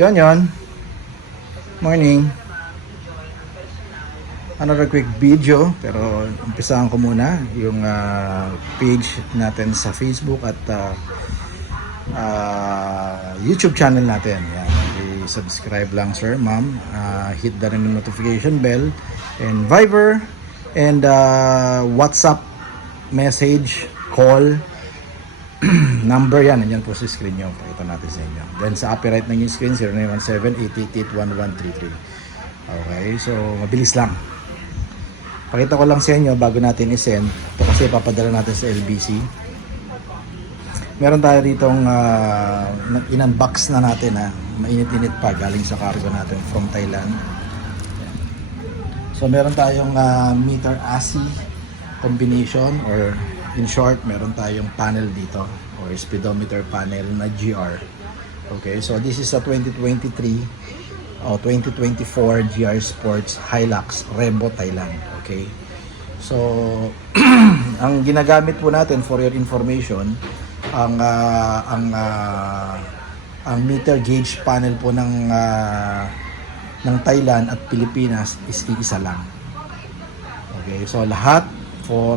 Yon. Morning. Another quick video, pero umpisahan ko muna yung page natin sa Facebook at YouTube channel natin. Yan. I-subscribe lang, sir, ma'am. Hit the ring notification bell and Viber and WhatsApp message, call, number yan. Nandiyan po sa screen nyo. Pakita natin sa inyo. Then sa upper right ng yung screen, 0917-888-1133. Okay, so mabilis lang. Pakita ko lang sa inyo bago natin i-send. Ito kasi papadala natin sa LBC. Meron tayo ditong in-unbox na natin, mainit-init pa galing sa cargo natin from Thailand. So meron tayong meter ASI combination, or in short, meron tayong panel dito or speedometer panel na GR. Okay, so this is a 2023 o 2024 GR Sports Hilux Revo Thailand. Okay, so ang ginagamit po natin, for your information, ang meter gauge panel po ng Thailand at Pilipinas is iisa lang. Okay, so lahat for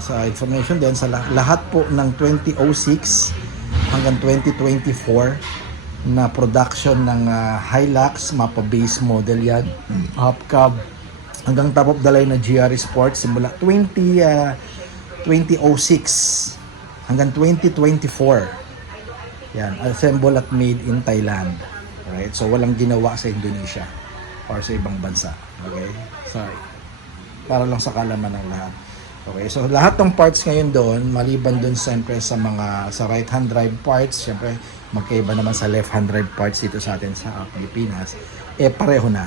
sa information din, sa lahat po ng 2006 hanggang 2024 na production ng Hilux, mapa base model yan, hubcap, hanggang top of the line na GR Sports simula 2006 hanggang 2024. Yan, assemble at made in Thailand. Right? So walang ginawa sa Indonesia or sa ibang bansa. Okay? Sorry. Para lang sa kalaman ng lahat. Okay, so lahat ng parts ngayon doon, maliban doon siyempre sa mga sa right hand drive parts, siyempre magkaiba naman sa left hand drive parts dito sa atin sa Pilipinas, pareho na.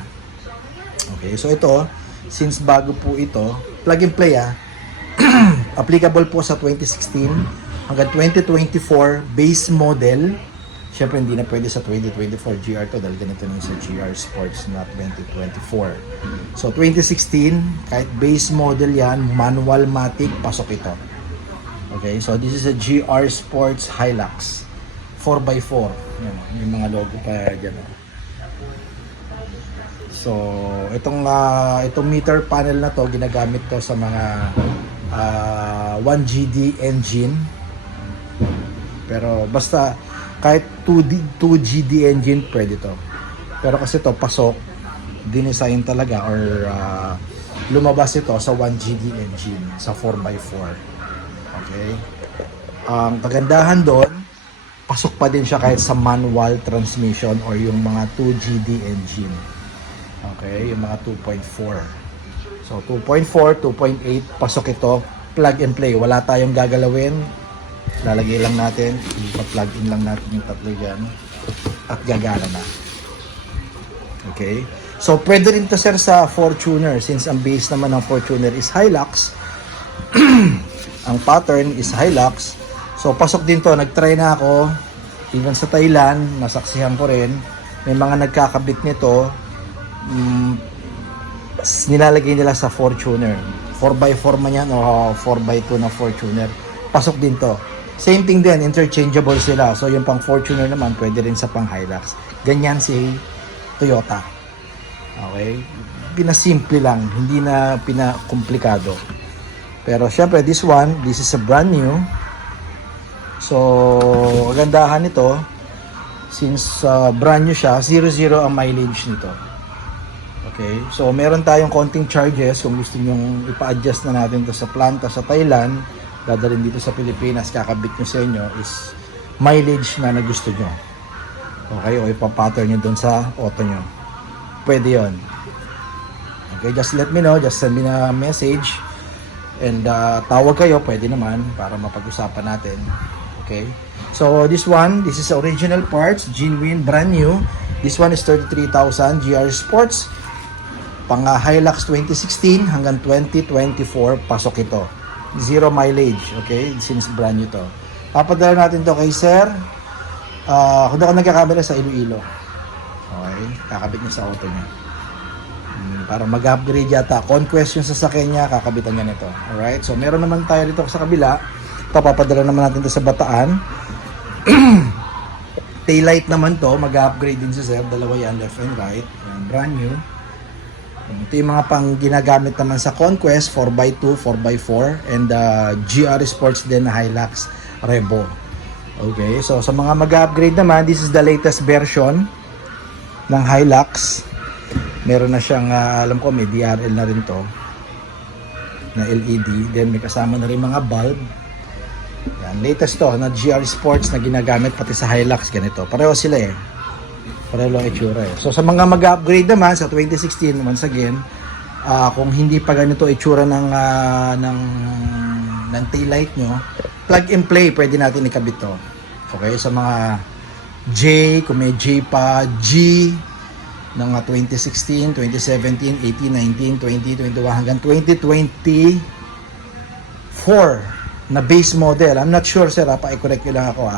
Okay, so ito, since bago po ito, plug and play applicable po sa 2016 hanggang 2024 base model. Siyempre hindi na pwede sa 2024 GR to dahil ganito na sa GR Sports na 2024. So 2016, kahit base model yan, manual matic, pasok ito. Okay, so this is a GR Sports Hilux 4x4. Yan, yung mga logo pa dyan. So itong meter panel na to, ginagamit to sa mga 1GD engine. Pero basta kahit 2GD engine pwede to. Pero kasi to pasok, dinesign talaga or lumabas ito sa 1GD engine, sa 4x4. Okay? Kagandahan doon, pasok pa din siya kahit sa manual transmission or yung mga 2GD engine. Okay? Yung mga 2.4. So 2.4, 2.8, pasok ito. Plug and play. Wala tayong gagalawin. Lalagay lang natin, ipa-plug in lang natin yung tatlo dyan at gagana na. Okay, so pwede rin to, sir, sa Fortuner, since ang base naman ng Fortuner is Hilux. Ang pattern is Hilux, so pasok din to. Nag-try na ako even sa Thailand, nasaksihan ko rin, may mga nagkakabit nito, nilalagay nila sa Fortuner, 4x4 man yan o 4x2 na Fortuner, pasok din to. Same thing din, interchangeable sila. So yung pang Fortuner naman, pwede rin sa pang Hilux. Ganyan si Toyota. Okay? Pinasimple lang, hindi na pinakomplikado. Pero syempre, this is a brand new. So, kagandahan nito, since brand new siya, 0-0 ang mileage nito. Okay? So, meron tayong konting charges kung gusto nyong ipa-adjust na natin to sa planta sa Thailand, dadalhin dito sa Pilipinas, kakabit nyo sa inyo is mileage na gusto nyo. Okay, o ipapattern nyo dun sa auto nyo. Pwede yon. Okay, just let me know, just send me a message and tawag kayo, pwede naman para mapag-usapan natin. Okay, so this is original parts, genuine, brand new. This one is 33,000 GR Sports, pang Hilux 2016 hanggang 2024, pasok ito. 0 mileage, okay? Since brand new to. Papadala natin to kay sir. Kung ako nagkakamera sa Iloilo. Okay? Kakabit niya sa auto niya. Para mag-upgrade yata. Conquest yung sasakyan niya, kakabitan niya nito. Alright? So, meron naman tayo dito sa kabila. Ito, papadala naman natin to sa Bataan. taillight naman to, mag-upgrade din si sir. Dalawa yan, left and right. Yan, brand new. Ito yung mga pang ginagamit naman sa Conquest, 4x2, 4x4, and GR Sports din na Hilux Revo. Okay, so sa mga mag-upgrade naman, this is the latest version ng Hilux. Meron na siyang, alam ko may DRL na rin to, na LED. Then may kasama na rin mga bulb. Yan, latest to, na GR Sports na ginagamit pati sa Hilux, ganito. Pareho sila eh. Pareho lang itsura eh. So sa mga mag-upgrade naman sa 2016, once again, kung hindi pa ganito itsura ng taillight nyo, plug and play, pwede natin ikabit to. Okay, sa mga J, kung may J pa, G, ng 2016, 2017, 18, 19, 20, 21 hanggang 2024 na base model. I'm not sure sir, pa-correct nyo lang ako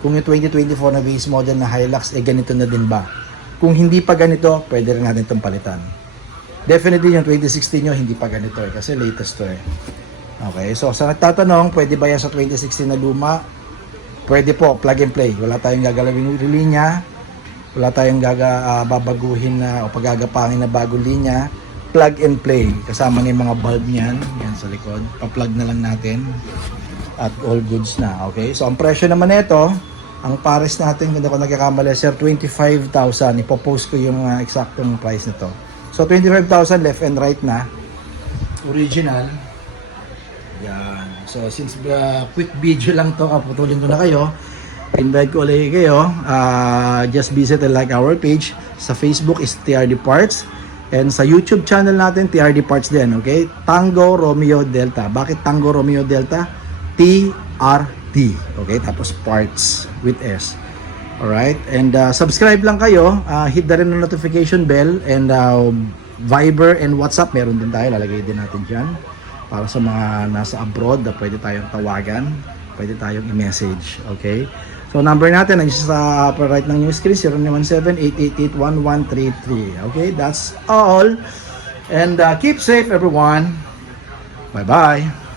kung yung 2024 na base model na Hilux ganito na din ba. Kung hindi pa ganito, pwede rin natin itong palitan. Definitely yung 2016 nyo hindi pa ganito kasi latest to eh. Okay, so sa nagtatanong, pwede ba yan sa 2016 na luma? Pwede po, plug and play. Wala tayong gagalawin ng linya. Wala tayong babaguhin na o pagagapangin na bagong linya. Plug and play. Kasama na yung mga bulb niyan. Yan sa likod. Pa-plug na lang natin. At all goods na. Okay? So, ang presyo naman nito, ang pares natin, kung ako nagkakamali, sir, 25,000. Ipopost ko yung eksaktong price nito. So, 25,000 left and right na. Original. Yan. So, since quick video lang to, kaputulin ko na kayo. Invite ko ulit kayo. Just visit and like our page. Sa Facebook is TRD Parts. And sa YouTube channel natin, TRD Parts din. Okay? Tango Romeo Delta. Bakit Tango Romeo Delta? TRD. Okay? Tapos Parts with S. Alright? And subscribe lang kayo. Hit na rin ang notification bell. And Viber and WhatsApp, meron din tayo. Lalagay din natin dyan. Para sa mga nasa abroad na pwede tayong tawagan. Pwede tayong i-message. Okay? So, number natin, nandiyan sa upper right ng new screen, 0917-888-1133. Okay, that's all. And keep safe, everyone. Bye-bye.